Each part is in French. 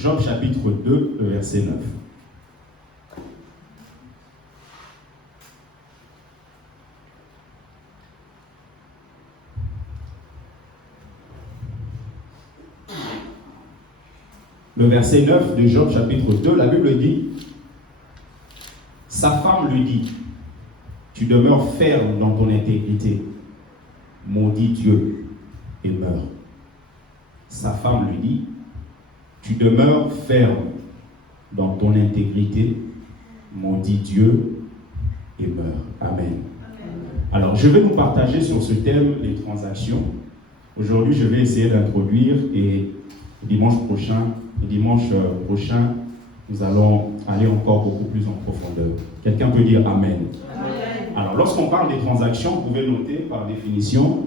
Job chapitre 2, le verset 9. Le verset 9 de Job chapitre 2, la Bible dit, sa femme lui dit, tu demeures ferme dans ton intégrité, maudit Dieu et meurs. Sa femme lui dit, tu demeures ferme dans ton intégrité, maudit Dieu et meurs. Amen. Alors, je vais nous partager sur ce thème les transactions. Aujourd'hui, je vais essayer d'introduire et dimanche prochain, nous allons aller encore beaucoup plus en profondeur. Quelqu'un peut dire Amen. Amen. Alors, lorsqu'on parle des transactions, vous pouvez noter par définition,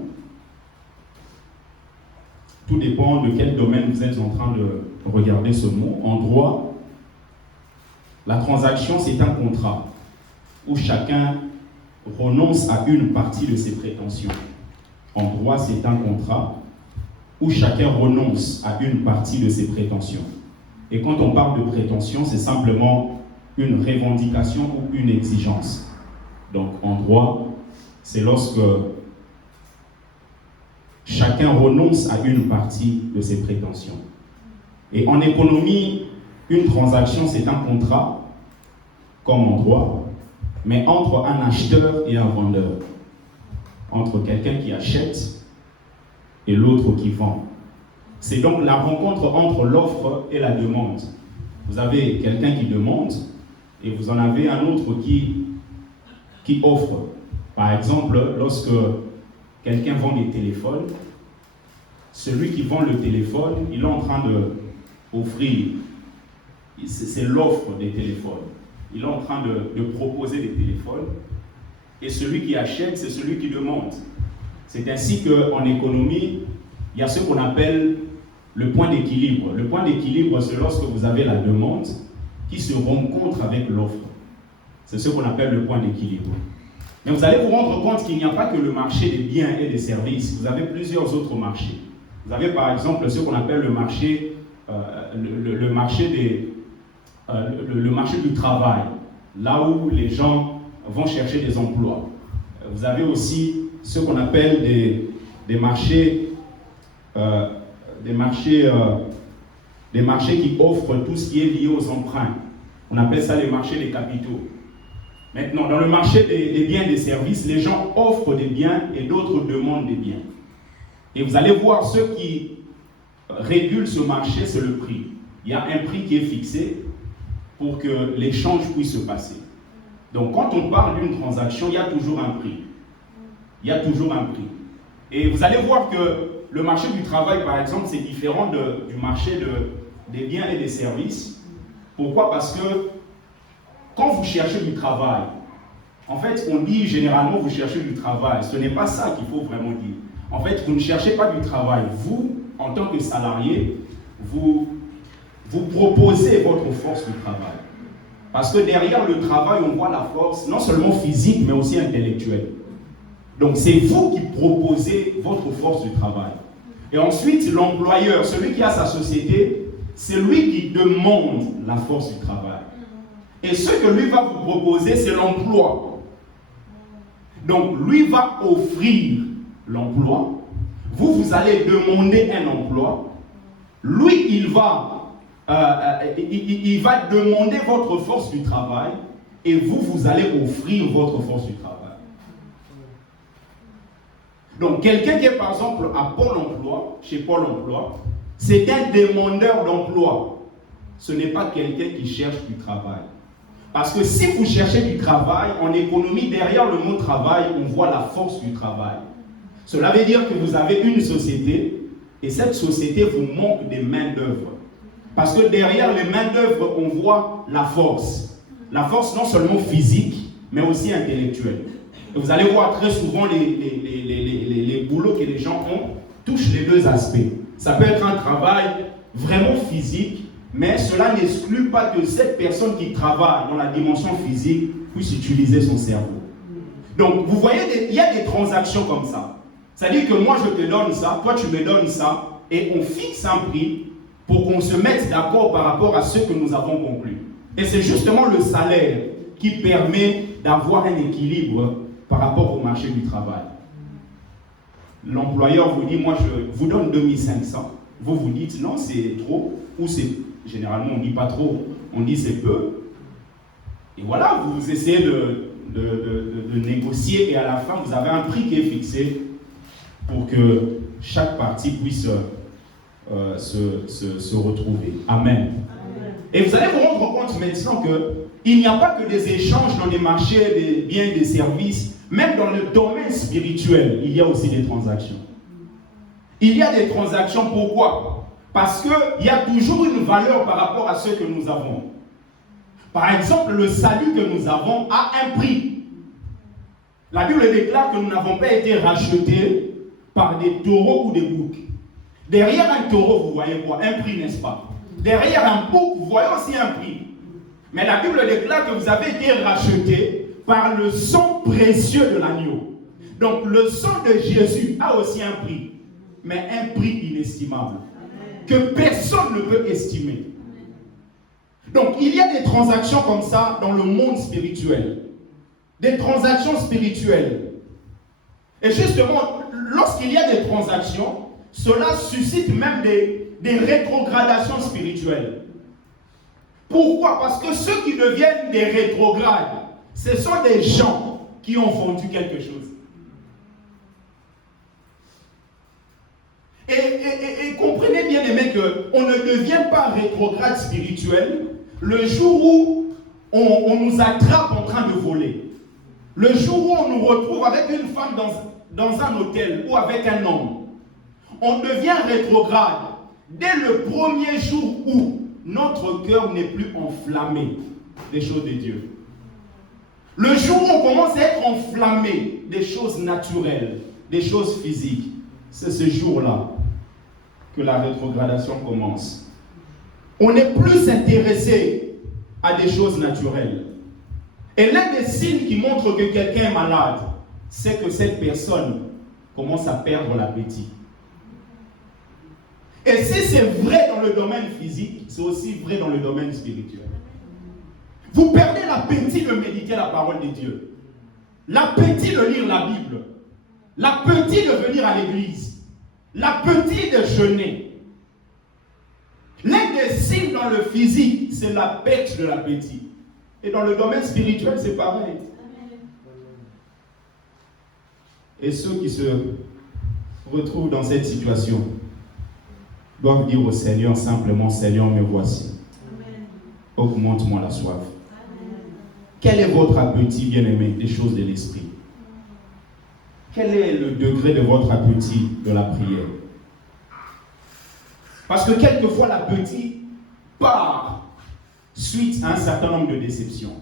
tout dépend de quel domaine vous êtes en train de regarder ce mot. En droit, la transaction, c'est un contrat où chacun renonce à une partie de ses prétentions. En droit, c'est un contrat où chacun renonce à une partie de ses prétentions. Et quand on parle de prétention, c'est simplement une revendication ou une exigence. Donc, en droit, c'est lorsque chacun renonce à une partie de ses prétentions. Et en économie, une transaction, c'est un contrat, comme en droit, mais entre un acheteur et un vendeur. Entre quelqu'un qui achète et l'autre qui vend. C'est donc la rencontre entre l'offre et la demande. Vous avez quelqu'un qui demande et vous en avez un autre qui offre. Par exemple, lorsque quelqu'un vend des téléphones, celui qui vend le téléphone, il est en train d'offrir, c'est l'offre des téléphones. Il est en train de proposer des téléphones. Et celui qui achète, c'est celui qui demande. C'est ainsi qu'en économie, il y a ce qu'on appelle le point d'équilibre. Le point d'équilibre, c'est lorsque vous avez la demande qui se rencontre avec l'offre. C'est ce qu'on appelle le point d'équilibre. Mais vous allez vous rendre compte qu'il n'y a pas que le marché des biens et des services. Vous avez plusieurs autres marchés. Vous avez par exemple ce qu'on appelle le marché, le marché du travail, là où les gens vont chercher des emplois. Vous avez aussi ce qu'on appelle des marchés qui offrent tout ce qui est lié aux emprunts. On appelle ça les marchés des capitaux. Maintenant, dans le marché des biens et des services, les gens offrent des biens et d'autres demandent des biens. Et vous allez voir, ce qui régule ce marché, c'est le prix. Il y a un prix qui est fixé pour que l'échange puisse se passer. Donc, quand on parle d'une transaction, il y a toujours un prix. Il y a toujours un prix. Et vous allez voir que le marché du travail, par exemple, c'est différent du marché des biens et des services. Pourquoi? Parce que quand vous cherchez du travail, en fait, on dit généralement vous cherchez du travail. Ce n'est pas ça qu'il faut vraiment dire. En fait, vous ne cherchez pas du travail. Vous, en tant que salarié, vous proposez votre force de travail. Parce que derrière le travail, on voit la force, non seulement physique, mais aussi intellectuelle. Donc, c'est vous qui proposez votre force de travail. Et ensuite, l'employeur, celui qui a sa société, c'est lui qui demande la force du travail. Et ce que lui va vous proposer, c'est l'emploi. Donc, lui va offrir l'emploi. Vous allez demander un emploi. Lui, il va demander votre force du travail. Et vous allez offrir votre force du travail. Donc, quelqu'un qui est par exemple à Pôle emploi, chez Pôle emploi, c'est un demandeur d'emploi. Ce n'est pas quelqu'un qui cherche du travail. Parce que si vous cherchez du travail, en économie, derrière le mot travail, on voit la force du travail. Cela veut dire que vous avez une société et cette société vous manque des main-d'œuvre. Parce que derrière les main-d'œuvre, on voit la force. La force non seulement physique, mais aussi intellectuelle. Et vous allez voir très souvent les boulots que les gens ont touchent les deux aspects. Ça peut être un travail vraiment physique, mais cela n'exclut pas que cette personne qui travaille dans la dimension physique puisse utiliser son cerveau. Donc, vous voyez, il y a des transactions comme ça. C'est-à-dire que moi, je te donne ça, toi, tu me donnes ça, et on fixe un prix, pour qu'on se mette d'accord par rapport à ce que nous avons conclu. Et c'est justement le salaire qui permet d'avoir un équilibre par rapport au marché du travail. L'employeur vous dit, moi je vous donne 2500. Vous vous dites, non, c'est trop, ou c'est, généralement on ne dit pas trop, on dit c'est peu. Et voilà, vous essayez de négocier et à la fin, vous avez un prix qui est fixé pour que chaque partie puisse se retrouver. Amen. Amen. Et vous allez vous rendre compte maintenant qu'il n'y a pas que des échanges dans les marchés des biens et des services, même dans le domaine spirituel, il y a aussi des transactions. Il y a des transactions, pourquoi? Parce qu'il y a toujours une valeur par rapport à ce que nous avons. Par exemple, le salut que nous avons a un prix. La Bible déclare que nous n'avons pas été rachetés par des taureaux ou des boucs. Derrière un taureau, vous voyez quoi? Un prix, n'est-ce pas? Derrière un bouc, vous voyez aussi un prix. Mais la Bible déclare que vous avez été rachetés par le sang précieux de l'agneau. Donc le sang de Jésus a aussi un prix. Mais un prix inestimable. Que personne ne peut estimer. Donc il y a des transactions comme ça dans le monde spirituel. Des transactions spirituelles. Et justement, lorsqu'il y a des transactions, cela suscite même des rétrogradations spirituelles. Pourquoi? Parce que ceux qui deviennent des rétrogrades, ce sont des gens qui ont vendu quelque chose. Et comprenez bien, aimés, qu'on ne devient pas rétrograde spirituel le jour où on nous attrape en train de voler. Le jour où on nous retrouve avec une femme dans un hôtel ou avec un homme. On devient rétrograde dès le premier jour où notre cœur n'est plus enflammé des choses de Dieu. Le jour où on commence à être enflammé des choses naturelles, des choses physiques, c'est ce jour-là que la rétrogradation commence. On est plus intéressé à des choses naturelles. Et l'un des signes qui montre que quelqu'un est malade, c'est que cette personne commence à perdre l'appétit. Et si c'est vrai dans le domaine physique, c'est aussi vrai dans le domaine spirituel. Vous perdez l'appétit de méditer la parole de Dieu, l'appétit de lire la Bible, l'appétit de venir à l'église, l'appétit de jeûner. L'un des signes dans le physique, c'est la perte de l'appétit. Et dans le domaine spirituel, c'est pareil. Et ceux qui se retrouvent dans cette situation doivent dire au Seigneur simplement, Seigneur, me voici. Augmente-moi la soif. Quel est votre appétit, bien-aimé, des choses de l'esprit? Quel est le degré de votre appétit de la prière? Parce que quelquefois l'appétit part suite à un certain nombre de déceptions.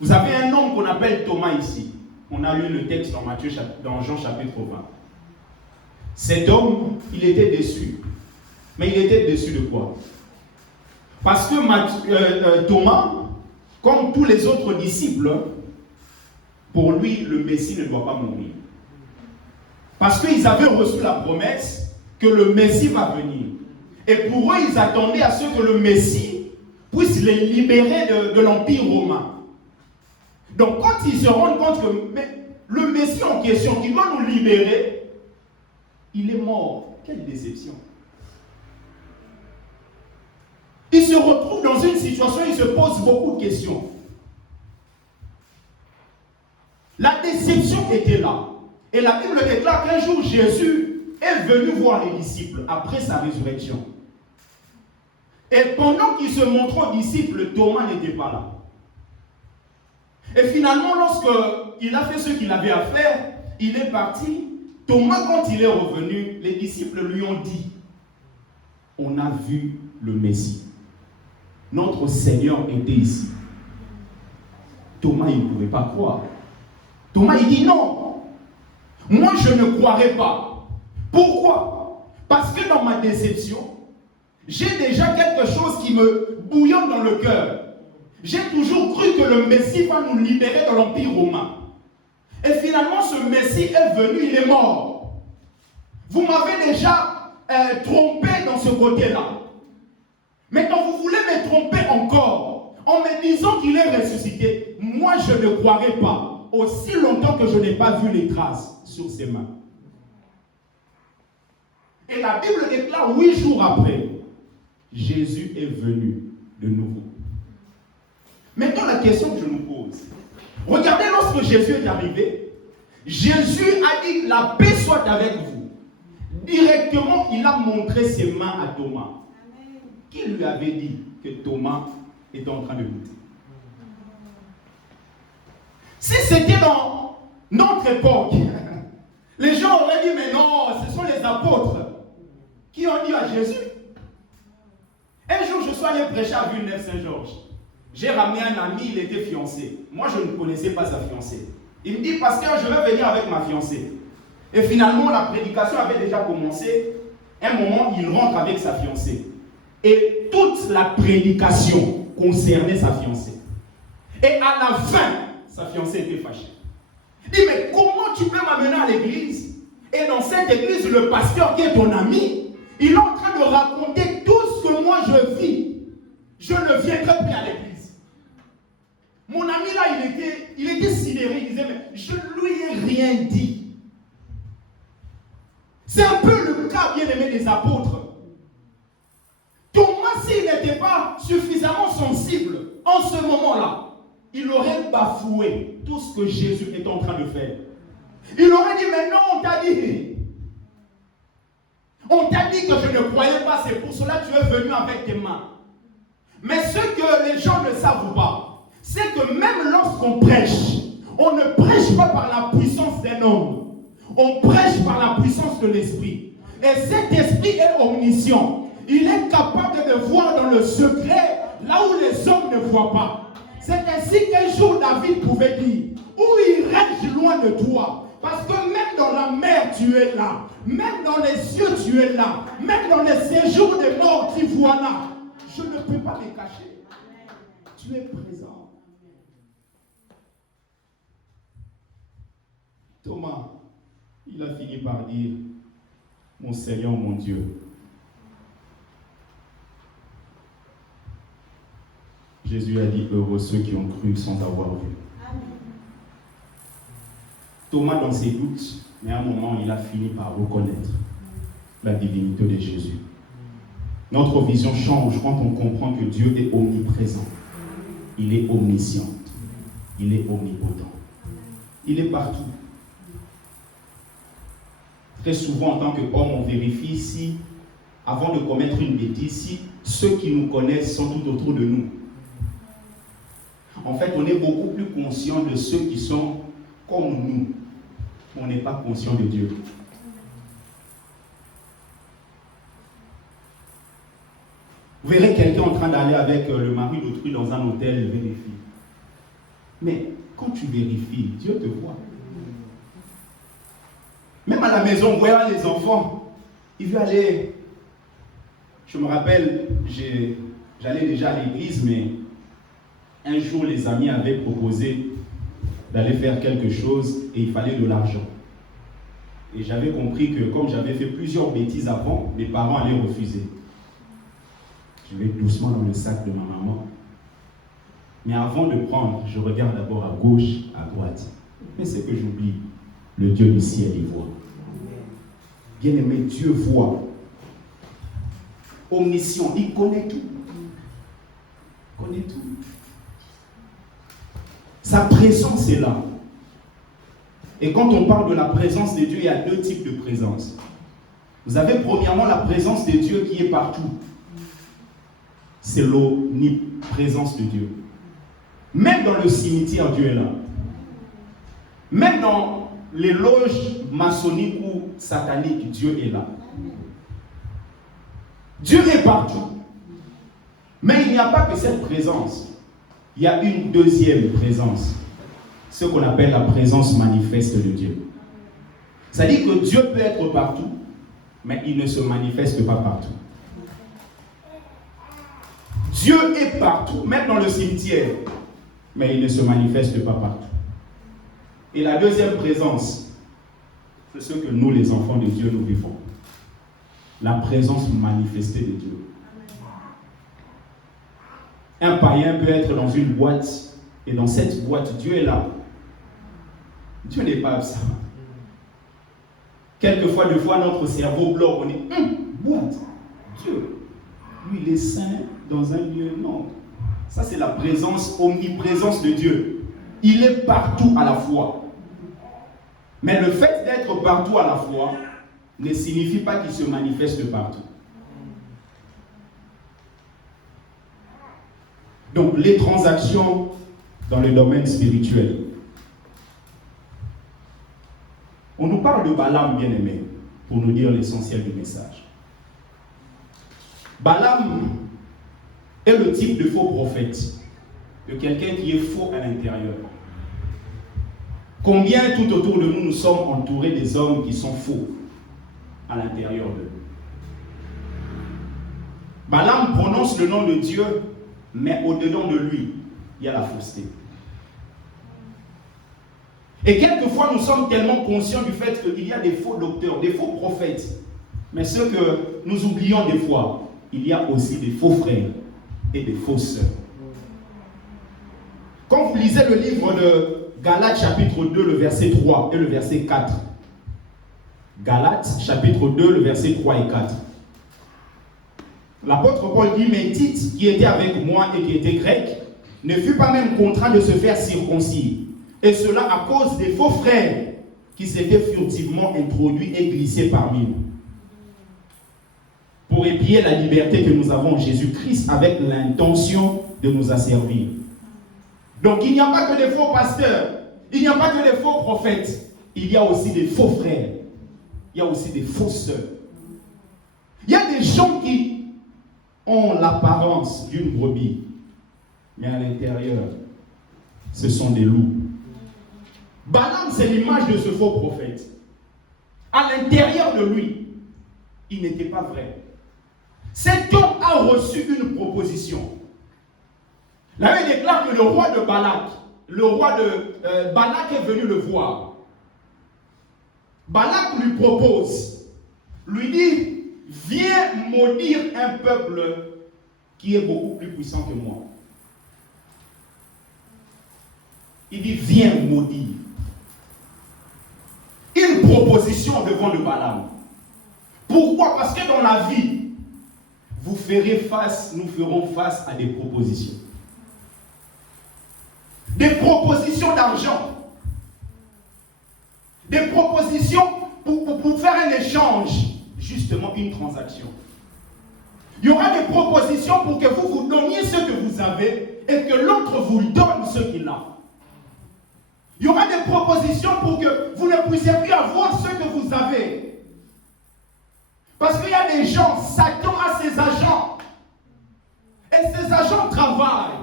Vous avez un homme qu'on appelle Thomas ici. On a lu le texte dans Jean chapitre 20. Cet homme, il était déçu. Mais il était déçu de quoi? Parce que Thomas, comme tous les autres disciples, pour lui, le Messie ne doit pas mourir. Parce qu'ils avaient reçu la promesse que le Messie va venir. Et pour eux, ils attendaient à ce que le Messie puisse les libérer de l'Empire romain. Donc quand ils se rendent compte que le Messie en question qui doit nous libérer, il est mort. Quelle déception. Il se retrouve dans une situation, il se pose beaucoup de questions. La déception était là. Et la Bible déclare qu'un jour Jésus est venu voir les disciples après sa résurrection. Et pendant qu'il se montrait aux disciples, Thomas n'était pas là. Et finalement, lorsqu'il a fait ce qu'il avait à faire, il est parti. Thomas, quand il est revenu, les disciples lui ont dit, on a vu le Messie. Notre Seigneur était ici. Thomas, il ne pouvait pas croire. Thomas, il dit non. Moi, je ne croirais pas. Pourquoi? Parce que dans ma déception, j'ai déjà quelque chose qui me bouillonne dans le cœur. J'ai toujours cru que le Messie va nous libérer de l'Empire romain. Et finalement, ce Messie est venu, il est mort. Vous m'avez déjà trompé dans ce côté-là. Maintenant, vous voulez me tromper encore en me disant qu'il est ressuscité. Moi, je ne croirai pas aussi longtemps que je n'ai pas vu les traces sur ses mains. Et la Bible déclare 8 jours après, Jésus est venu de nouveau. Maintenant, la question que je nous pose, regardez lorsque Jésus est arrivé, Jésus a dit la paix soit avec vous. Directement, il a montré ses mains à Thomas. Qui lui avait dit que Thomas était en train de lutter? Si c'était dans notre époque, les gens auraient dit, mais non, ce sont les apôtres qui ont dit à Jésus. Un jour, je suis allé prêcher à Villeneuve-Saint-Georges. J'ai ramené un ami, il était fiancé. Moi, je ne connaissais pas sa fiancée. Il me dit, pasteur, je vais venir avec ma fiancée. Et finalement, la prédication avait déjà commencé. Un moment, il rentre avec sa fiancée. Et toute la prédication concernait sa fiancée. Et à la fin, sa fiancée était fâchée. Il dit, mais comment tu peux m'amener à l'église? Et dans cette église, le pasteur qui est ton ami, il est en train de raconter tout ce que moi je vis. Je ne viendrai plus à l'église. Mon ami là, il était sidéré. Il disait, mais je ne lui ai rien dit. C'est un peu le cas bien aimé des apôtres. Thomas, s'il n'était pas suffisamment sensible en ce moment-là, il aurait bafoué tout ce que Jésus est en train de faire. Il aurait dit, mais non, on t'a dit. On t'a dit que je ne croyais pas, c'est pour cela que tu es venu avec tes mains. Mais ce que les gens ne savent pas, c'est que même lorsqu'on prêche, on ne prêche pas par la puissance d'un homme. On prêche par la puissance de l'esprit. Et cet esprit est omniscient. Il est capable de voir dans le secret, là où les hommes ne voient pas. C'est ainsi qu'un jour David pouvait dire, où irais-je loin de toi? Parce que même dans la mer, tu es là. Même dans les cieux, tu es là. Même dans les séjours des morts, tu vois là. Je ne peux pas me cacher. Tu es présent. Thomas, il a fini par dire, mon Seigneur, mon Dieu. Jésus a dit, heureux ceux qui ont cru sans avoir vu. Amen. Thomas, dans ses doutes, mais à un moment, il a fini par reconnaître la divinité de Jésus. Notre vision change quand on comprend que Dieu est omniprésent. Il est omniscient. Il est omnipotent. Il est partout. Très souvent, en tant qu'homme, on vérifie si, avant de commettre une bêtise, si ceux qui nous connaissent sont tout autour de nous. En fait, on est beaucoup plus conscient de ceux qui sont comme nous. On n'est pas conscient de Dieu. Vous verrez quelqu'un en train d'aller avec le mari d'autrui dans un hôtel, il vérifie. Mais quand tu vérifies, Dieu te voit. Même à la maison, vous voyez les enfants, il veut aller. Je me rappelle, j'allais déjà à l'église, mais un jour, les amis avaient proposé d'aller faire quelque chose et il fallait de l'argent. Et j'avais compris que comme j'avais fait plusieurs bêtises avant, mes parents allaient refuser. Je vais doucement dans le sac de ma maman. Mais avant de prendre, je regarde d'abord à gauche, à droite. Mais c'est que j'oublie, le Dieu du ciel, il voit. Bien aimé, Dieu voit. Omniscient, il connaît tout. Il connaît tout. Sa présence est là. Et quand on parle de la présence de Dieu, il y a deux types de présence. Vous avez premièrement la présence de Dieu qui est partout. C'est l'omniprésence de Dieu. Même dans le cimetière, Dieu est là. Même dans les loges maçonniques ou sataniques, Dieu est là. Dieu est partout. Mais il n'y a pas que cette présence. Il y a une deuxième présence. Ce qu'on appelle la présence manifeste de Dieu. C'est-à-dire que Dieu peut être partout, mais il ne se manifeste pas partout. Dieu est partout, même dans le cimetière, mais il ne se manifeste pas partout. Et la deuxième présence, c'est ce que nous, les enfants de Dieu, nous vivons. La présence manifestée de Dieu. Un païen peut être dans une boîte, et dans cette boîte, Dieu est là. Dieu n'est pas absent. Quelquefois, deux fois, notre cerveau bloque. On dit, boîte, Dieu. Lui, il est saint dans un lieu. Non. Ça, c'est la présence, omniprésence de Dieu. Il est partout à la fois. Mais le fait d'être partout à la fois ne signifie pas qu'il se manifeste partout. Donc, les transactions dans le domaine spirituel. On nous parle de Balaam, bien-aimé, pour nous dire l'essentiel du message. Balaam est le type de faux prophète, de quelqu'un qui est faux à l'intérieur. Combien tout autour de nous, nous sommes entourés des hommes qui sont faux à l'intérieur d'eux. Balaam prononce le nom de Dieu, mais au-dedans de lui, il y a la fausseté. Et quelquefois, nous sommes tellement conscients du fait qu'il y a des faux docteurs, des faux prophètes. Mais ce que nous oublions des fois, il y a aussi des faux frères et des fausses sœurs. Quand vous lisez le livre de Galates chapitre 2, le verset 3 et le verset 4. Galates chapitre 2, le verset 3 et 4. L'apôtre Paul dit, mais Tite, qui était avec moi et qui était grec, ne fut pas même contraint de se faire circoncis. Et cela à cause des faux frères qui s'étaient furtivement introduits et glissés parmi nous. Pour épier la liberté que nous avons en Jésus-Christ avec l'intention de nous asservir. Donc il n'y a pas que des faux pasteurs, il n'y a pas que des faux prophètes, il y a aussi des faux frères, il y a aussi des fausses sœurs. Il y a des gens qui ont l'apparence d'une brebis, mais à l'intérieur, ce sont des loups. Balaam, c'est l'image de ce faux prophète. À l'intérieur de lui, il n'était pas vrai. Cet homme a reçu une proposition. La Bible déclare que le roi de Balak, Balak est venu le voir. Balak lui propose, lui dit, viens maudire un peuple qui est beaucoup plus puissant que moi. Il dit, viens maudire. Une proposition devant le Balaam. Pourquoi? Parce que dans la vie, nous ferons face à des propositions. Des propositions d'argent. Des propositions pour faire un échange. Justement, une transaction. Il y aura des propositions pour que vous donniez ce que vous avez et que l'autre vous donne ce qu'il a. Il y aura des propositions pour que vous ne puissiez plus avoir ce que vous avez. Parce qu'il y a des gens, Satan a ses agents. Et ces agents travaillent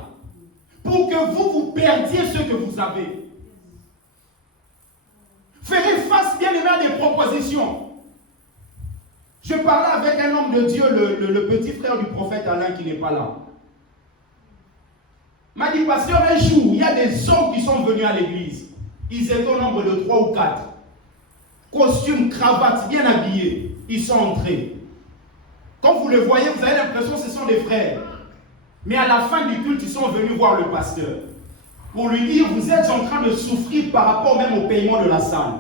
pour que vous perdiez ce que vous avez. Ferez face, bien aimé, à des propositions. Je parlais avec un homme de Dieu, le petit frère du prophète Alain qui n'est pas là. Il m'a dit, pasteur, un jour, il y a des hommes qui sont venus à l'église. Ils étaient au nombre de 3 ou 4. Costume, cravate, bien habillés. Ils sont entrés. Quand vous les voyez, vous avez l'impression que ce sont des frères. Mais à la fin du culte, ils sont venus voir le pasteur. Pour lui dire, vous êtes en train de souffrir par rapport même au paiement de la salle.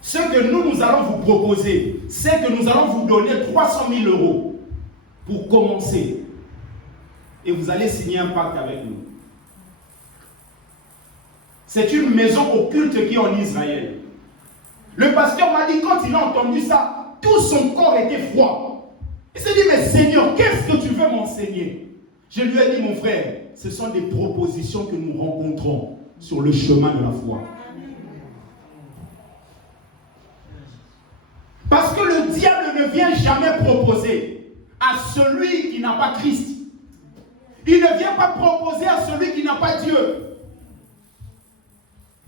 Ce que nous allons vous proposer, c'est que nous allons vous donner 300 000 € pour commencer. Et vous allez signer un pacte avec nous. C'est une maison occulte qui est en Israël. Le pasteur m'a dit, quand il a entendu ça, tout son corps était froid. Il s'est dit, mais Seigneur, qu'est-ce que tu veux m'enseigner? Je lui ai dit, mon frère, ce sont des propositions que nous rencontrons sur le chemin de la foi. Parce que le diable ne vient jamais proposer à celui qui n'a pas Christ. Il ne vient pas proposer à celui qui n'a pas Dieu.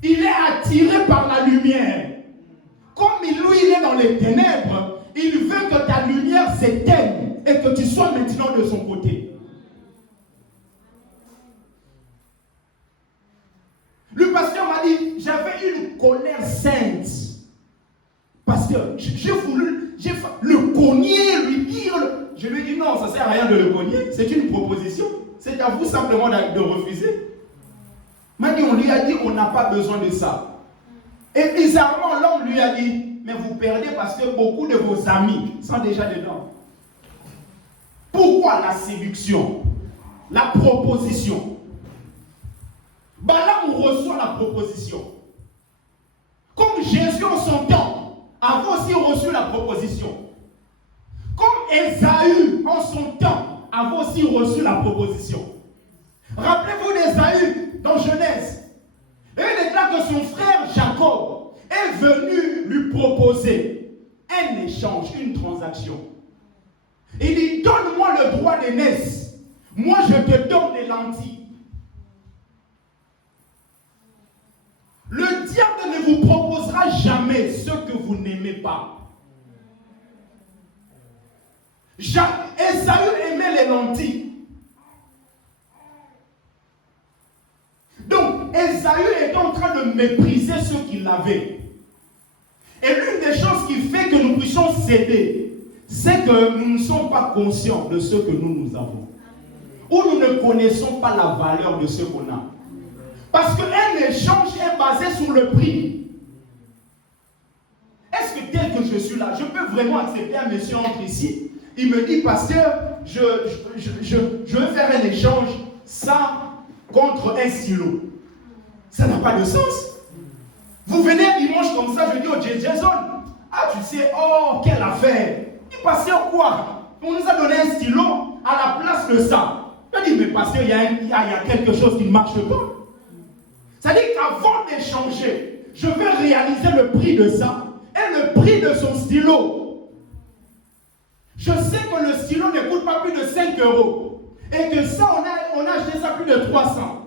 Il est attiré par la lumière. Comme lui, il est dans les ténèbres, il veut que ta lumière s'éteigne et que tu sois maintenant de son côté. Le pasteur m'a dit, j'avais une colère sainte. Pasteur, j'ai voulu le cogner, lui dire. Je lui ai dit, non, ça ne sert à rien de le cogner, c'est une proposition. C'est à vous simplement de refuser. Mani, on lui a dit qu'on n'a pas besoin de ça. Et bizarrement, l'homme lui a dit, mais vous perdez parce que beaucoup de vos amis sont déjà dedans. Pourquoi la séduction? La proposition. Balaam reçoit la proposition. Comme Jésus en son temps avait aussi reçu la proposition. Comme Ésaü en son temps avait aussi reçu la proposition. Rappelez-vous d'Ésaü dans Genèse. Et il déclare que son frère Jacob est venu lui proposer un échange, une transaction. Il dit, donne-moi le droit d'aînesse. Moi, je te donne des lentilles. Le diable ne vous proposera jamais ce que vous n'aimez pas. Ésaü aimait les lentilles. Donc, Ésaü est en train de mépriser ce qu'il avait. Et l'une des choses qui fait que nous puissions céder, c'est que nous ne sommes pas conscients de ce que nous avons. Ou nous ne connaissons pas la valeur de ce qu'on a. Parce qu'un échange est basé sur le prix. Est-ce que tel que je suis là, je peux vraiment accepter un monsieur entre ici? Il me dit, pasteur, je veux faire un échange, ça contre un stylo. Ça n'a pas de sens. Vous venez un dimanche comme ça, je dis au Jason, ah tu sais, oh quelle affaire. Il dit, pasteur quoi? On nous a donné un stylo à la place de ça. Je dis, mais pasteur, il y a quelque chose qui ne marche pas. C'est-à-dire qu'avant d'échanger, je vais réaliser le prix de ça et le prix de son stylo. Je sais que le stylo ne coûte pas plus de 5 € et que ça, on a acheté ça plus de 300.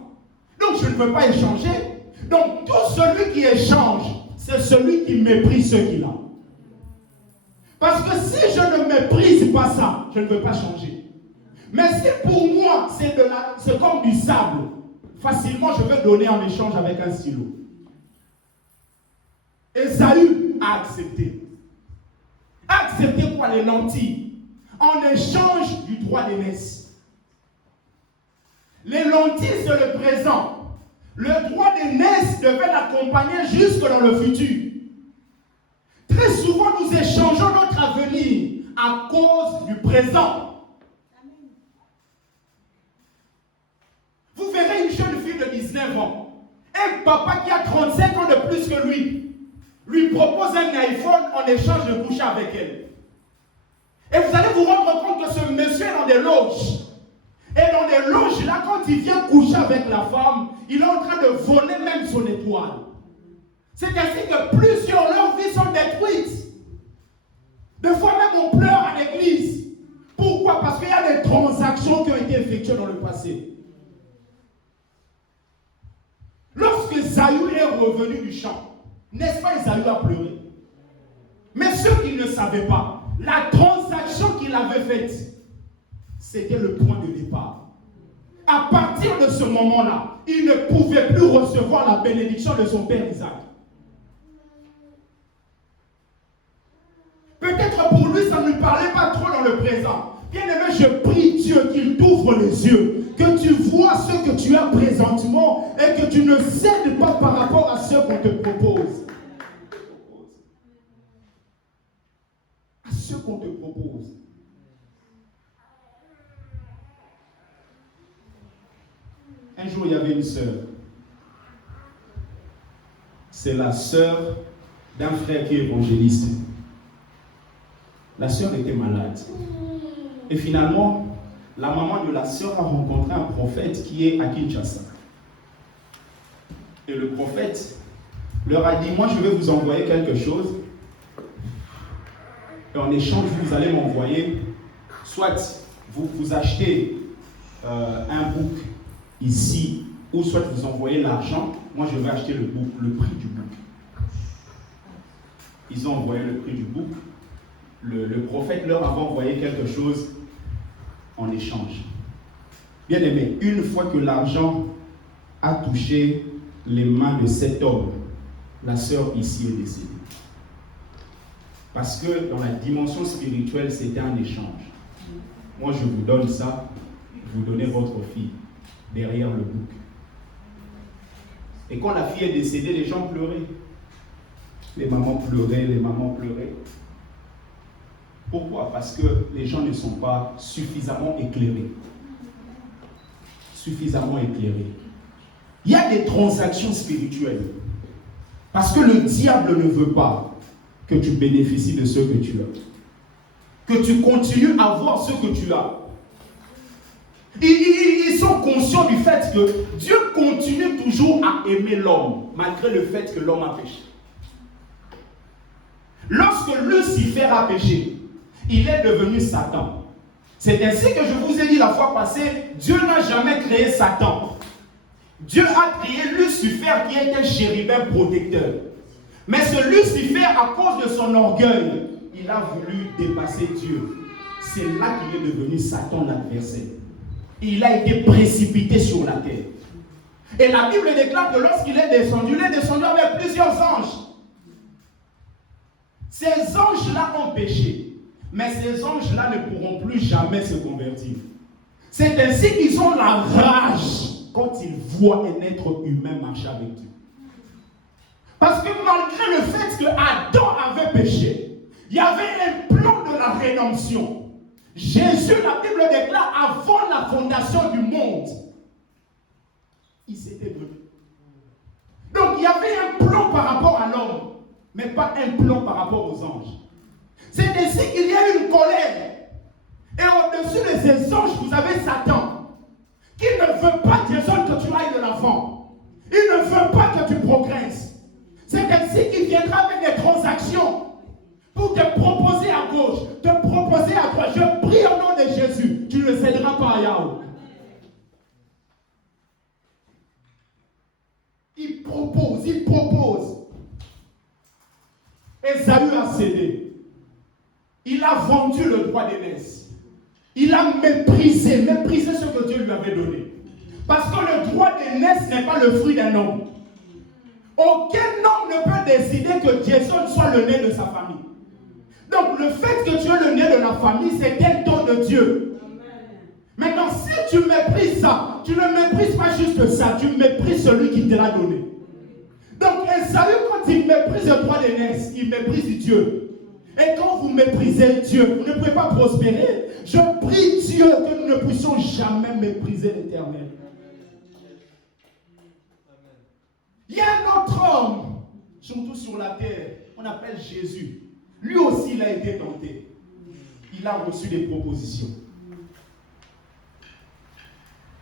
Donc, je ne veux pas échanger. Donc, tout celui qui échange, c'est celui qui méprise ce qu'il a. Parce que si je ne méprise pas ça, je ne veux pas changer. Mais si pour moi, c'est comme du sable, facilement, je vais donner en échange avec un stylo. Ésaü a accepté. Accepté quoi? Les lentilles. En échange du droit d'aînesse. Les lentilles, c'est le présent. Le droit d'aînesse devait l'accompagner jusque dans le futur. Très souvent, nous échangeons notre avenir à cause du présent. Vous verrez une jeune fille de 19 ans, un papa qui a 35 ans de plus que lui propose un iPhone en échange de coucher avec elle. Et vous allez vous rendre compte que ce monsieur est dans des loges. Et dans des loges, là, quand il vient coucher avec la femme, il est en train de voler même son étoile. C'est ainsi que plusieurs leurs vies sont détruites. Des fois même on pleure à l'église. Pourquoi? Parce qu'il y a des transactions qui ont été effectuées dans le passé. Lorsque Ésaü est revenu du champ, n'est-ce pas, Ésaü a pleuré? Mais ceux qui ne savaient pas, la transaction qu'il avait faite, c'était le point de départ. À partir de ce moment-là, il ne pouvait plus recevoir la bénédiction de son père Isaac. Peut-être pour lui, ça ne lui parlait pas trop dans le présent. Bien-aimé, je prie Dieu qu'il t'ouvre les yeux, que tu vois ce que tu as présentement et que tu ne cèdes pas par rapport à ce qu'on te propose. À ce qu'on te propose. Un jour, il y avait une sœur. C'est la sœur d'un frère qui est évangéliste. La sœur était malade. Et finalement, la maman de la sœur a rencontré un prophète qui est à Kinshasa. Et le prophète leur a dit, moi je vais vous envoyer quelque chose. Et en échange, vous allez m'envoyer, soit vous achetez un bouc ici, ou soit vous envoyez l'argent, moi je vais acheter le bouc, le prix du bouc. Ils ont envoyé le prix du bouc. Le prophète leur avait envoyé quelque chose en échange. Bien aimé, une fois que l'argent a touché les mains de cet homme, la sœur ici est décédée. Parce que dans la dimension spirituelle, c'était un échange. Moi, je vous donne ça, vous donnez votre fille derrière le bouc. Et quand la fille est décédée, les gens pleuraient. Les mamans pleuraient, les mamans pleuraient. Pourquoi? Parce que les gens ne sont pas suffisamment éclairés. Suffisamment éclairés. Il y a des transactions spirituelles. Parce que le diable ne veut pas que tu bénéficies de ce que tu as. Que tu continues à avoir ce que tu as. Ils sont conscients du fait que Dieu continue toujours à aimer l'homme, malgré le fait que l'homme a péché. Lorsque Lucifer a péché, il est devenu Satan. C'est ainsi que je vous ai dit la fois passée, Dieu n'a jamais créé Satan. Dieu a créé Lucifer qui est un chérubin protecteur. Mais ce Lucifer, à cause de son orgueil, il a voulu dépasser Dieu. C'est là qu'il est devenu Satan, l'adversaire. Il a été précipité sur la terre. Et la Bible déclare que lorsqu'il est descendu avec plusieurs anges. Ces anges-là ont péché. Mais ces anges-là ne pourront plus jamais se convertir. C'est ainsi qu'ils ont la rage quand ils voient un être humain marcher avec Dieu. Parce que malgré le fait que Adam avait péché, il y avait un plan de la rédemption. Jésus, la Bible déclare, avant la fondation du monde, il s'était donné. Donc il y avait un plan par rapport à l'homme, mais pas un plan par rapport aux anges. C'est ainsi qu'il y a une colère. Et au-dessus de ces anges, vous avez Satan, qui ne veut pas, Jason, que tu ailles de l'avant. Il ne veut pas que tu progresses. C'est ainsi qu'il viendra avec des transactions pour te proposer à gauche, te proposer à droite. Je prie au nom de Jésus, tu ne céderas pas à Yahweh. Il propose. Ésaü a cédé. Il a vendu le droit d'aînesse. Il a méprisé ce que Dieu lui avait donné. Parce que le droit d'aînesse n'est pas le fruit d'un homme. Aucun homme ne peut décider que Jason soit le nez de sa famille. Donc le fait que tu es le nez de la famille, c'est un don de Dieu. Maintenant, si tu méprises ça, tu ne méprises pas juste ça, tu méprises celui qui te l'a donné. Donc Ésaü, quand il méprise le droit d'aînesse, il méprise Dieu. Et quand vous méprisez Dieu, vous ne pouvez pas prospérer. Je prie Dieu que nous ne puissions jamais mépriser l'Éternel. Il y a un autre homme, surtout sur la terre, on appelle Jésus. Lui aussi, il a été tenté. Il a reçu des propositions.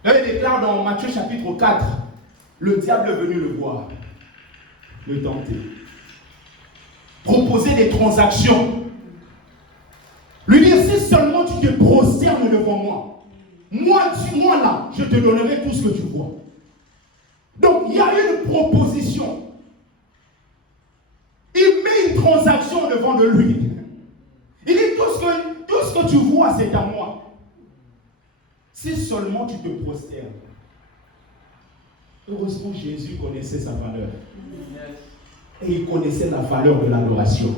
Là, il déclare dans Matthieu chapitre 4, le diable est venu le voir, le tenter. Proposer des transactions. Lui dire, si seulement tu te prosternes devant moi, moi là, je te donnerai tout ce que tu vois. Donc, il y a une proposition. Il met une transaction devant de lui. Il dit, tout ce que tu vois, c'est à moi. Si seulement tu te prosternes. Heureusement, Jésus connaissait sa valeur. Et il connaissait la valeur de l'adoration.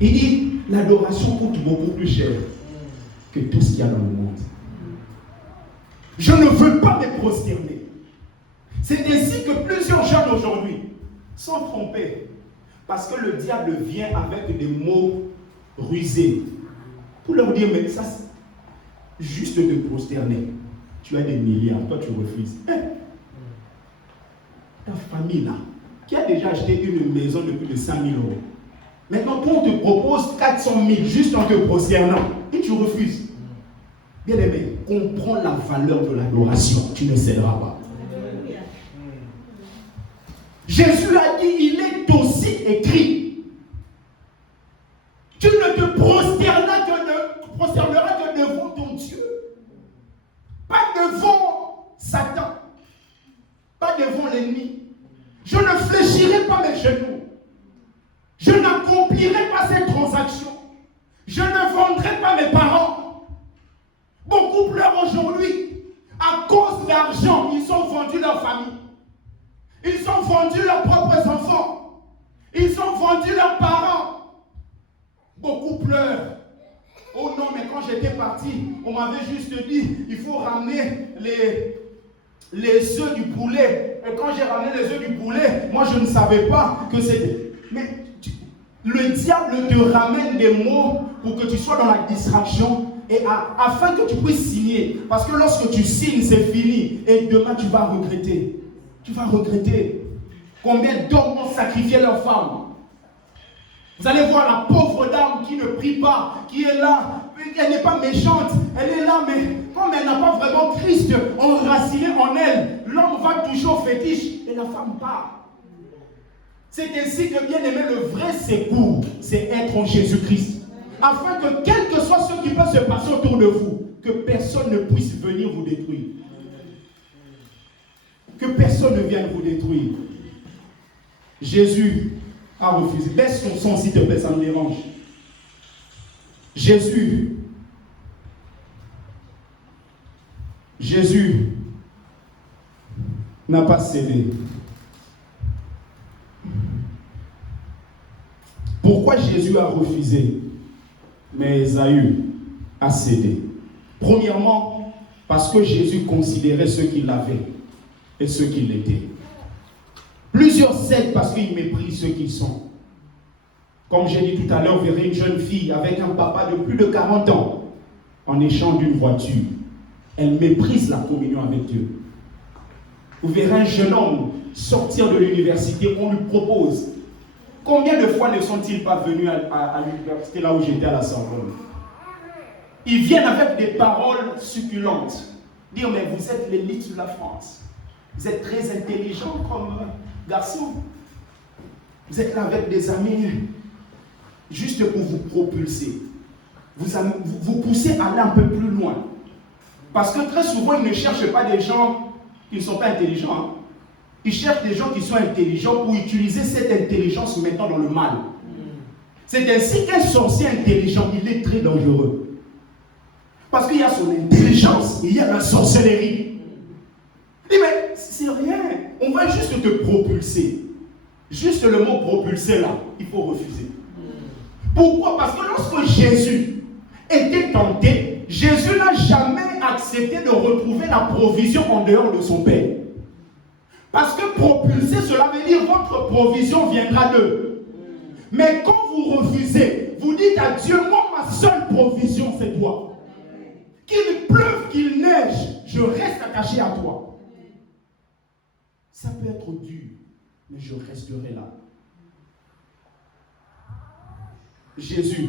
Il dit, l'adoration coûte beaucoup plus cher que tout ce qu'il y a dans le monde. Je ne veux pas me prosterner. C'est ainsi que plusieurs jeunes aujourd'hui sont trompés. Parce que le diable vient avec des mots rusés. Pour leur dire, mais ça, juste de prosterner. Tu as des milliards, toi tu refuses. Ta famille là, qui a déjà acheté une maison de plus de 5 000 euros. Maintenant, quand on te propose 400 000 juste en te prosternant, et tu refuses. Bien aimé, comprends la valeur de l'adoration. Tu ne céderas pas. Jésus a dit, il est aussi écrit. Tu ne te prosterneras que devant ton Dieu. Pas devant Satan. Pas devant l'ennemi. Je ne fléchirai pas mes genoux. Je n'accomplirai pas cette transaction. Je ne vendrai pas mes parents. Beaucoup pleurent aujourd'hui. À cause d'argent, ils ont vendu leur famille. Ils ont vendu leurs propres enfants. Ils ont vendu leurs parents. Beaucoup pleurent. Oh non, mais quand j'étais parti, on m'avait juste dit, il faut ramener les œufs du poulet. Et quand j'ai ramené les œufs du poulet, moi je ne savais pas que c'était... Mais le diable te ramène des mots pour que tu sois dans la distraction et afin que tu puisses signer. Parce que lorsque tu signes, c'est fini. Et demain, tu vas regretter. Tu vas regretter. Combien d'hommes ont sacrifié leurs femmes? Vous allez voir la pauvre dame qui ne prie pas, qui est là. Elle n'est pas méchante. Elle est là, mais comme elle n'a pas vraiment Christ enraciné en elle, l'homme va toujours fétiche et la femme part. C'est ainsi que, bien aimé, le vrai secours, c'est être en Jésus-Christ. Afin que, quel que soit ce qui peut se passer autour de vous, que personne ne puisse venir vous détruire. Que personne ne vienne vous détruire. Jésus a refusé. Baisse ton son s'il te plaît, ça me dérange. Jésus n'a pas cédé. Pourquoi Jésus a refusé? Mais Ésaü a cédé. Premièrement, parce que Jésus considérait ceux qu'il avait et ceux qu'il était. Plusieurs cèdent parce qu'ils méprisent ceux qu'ils sont. Comme j'ai dit tout à l'heure, vous verrez une jeune fille avec un papa de plus de 40 ans en échange d'une voiture. Elle méprise la communion avec Dieu. Vous verrez un jeune homme sortir de l'université, on lui propose. Combien de fois ne sont-ils pas venus à l'université là où j'étais à la Sorbonne? Ils viennent avec des paroles succulentes. Dire, mais vous êtes l'élite de la France. Vous êtes très intelligent comme garçon. Vous êtes là avec des amis juste pour vous propulser. Vous poussez à aller un peu plus loin. Parce que très souvent, ils ne cherchent pas des gens qui ne sont pas intelligents. Hein. Ils cherchent des gens qui sont intelligents pour utiliser cette intelligence maintenant dans le mal. C'est ainsi qu'un sorcier intelligent, il est très dangereux. Parce qu'il y a son intelligence, il y a la sorcellerie. Il dit, mais c'est rien, on va juste te propulser. Juste le mot propulser là, il faut refuser. Pourquoi? Parce que lorsque Jésus était tenté, Jésus n'a jamais accepté de retrouver la provision en dehors de son Père. Parce que propulser, cela veut dire votre provision viendra d'eux. Mais quand vous refusez, vous dites à Dieu, moi ma seule provision c'est toi. Qu'il pleuve, qu'il neige, je reste attaché à toi. Ça peut être dur, mais je resterai là. Jésus,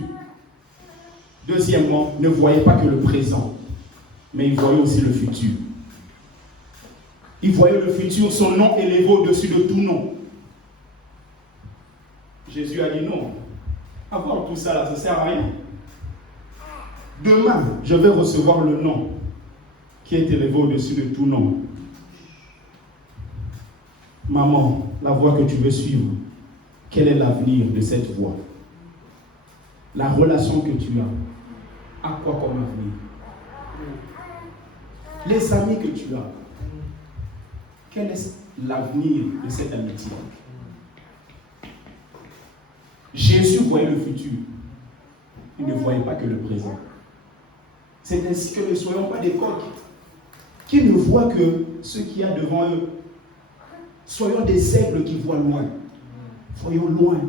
deuxièmement, ne voyait pas que le présent, mais il voyait aussi le futur. Il voyait le futur, son nom élevé au-dessus de tout nom. Jésus a dit non. Avoir tout ça là, ça ne sert à rien. Demain, je vais recevoir le nom qui est élevé au-dessus de tout nom. Maman, la voie que tu veux suivre, quel est l'avenir de cette voie? La relation que tu as, à quoi comme avenir? Les amis que tu as, quel est l'avenir de cette amitié? Jésus voyait le futur. Il ne voyait pas que le présent. C'est ainsi que ne soyons pas des coqs qui ne voient que ce qu'il y a devant eux. Soyons des aigles qui voient loin. Voyons loin.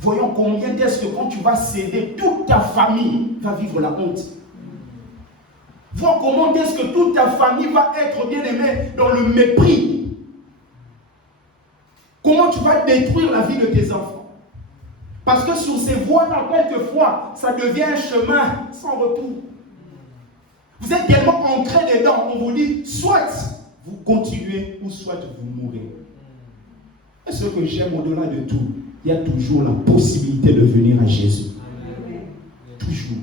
Voyons combien est-ce que quand tu vas céder, toute ta famille va vivre la honte. Vois comment est-ce que toute ta famille va être bien aimée dans le mépris. Comment tu vas détruire la vie de tes enfants. Parce que sur ces voies-là, quelquefois, ça devient un chemin sans retour. Vous êtes tellement ancrés dedans, on vous dit, soit vous continuez ou soit vous mourrez. Et ce que j'aime au-delà de tout, il y a toujours la possibilité de venir à Jésus. Toujours.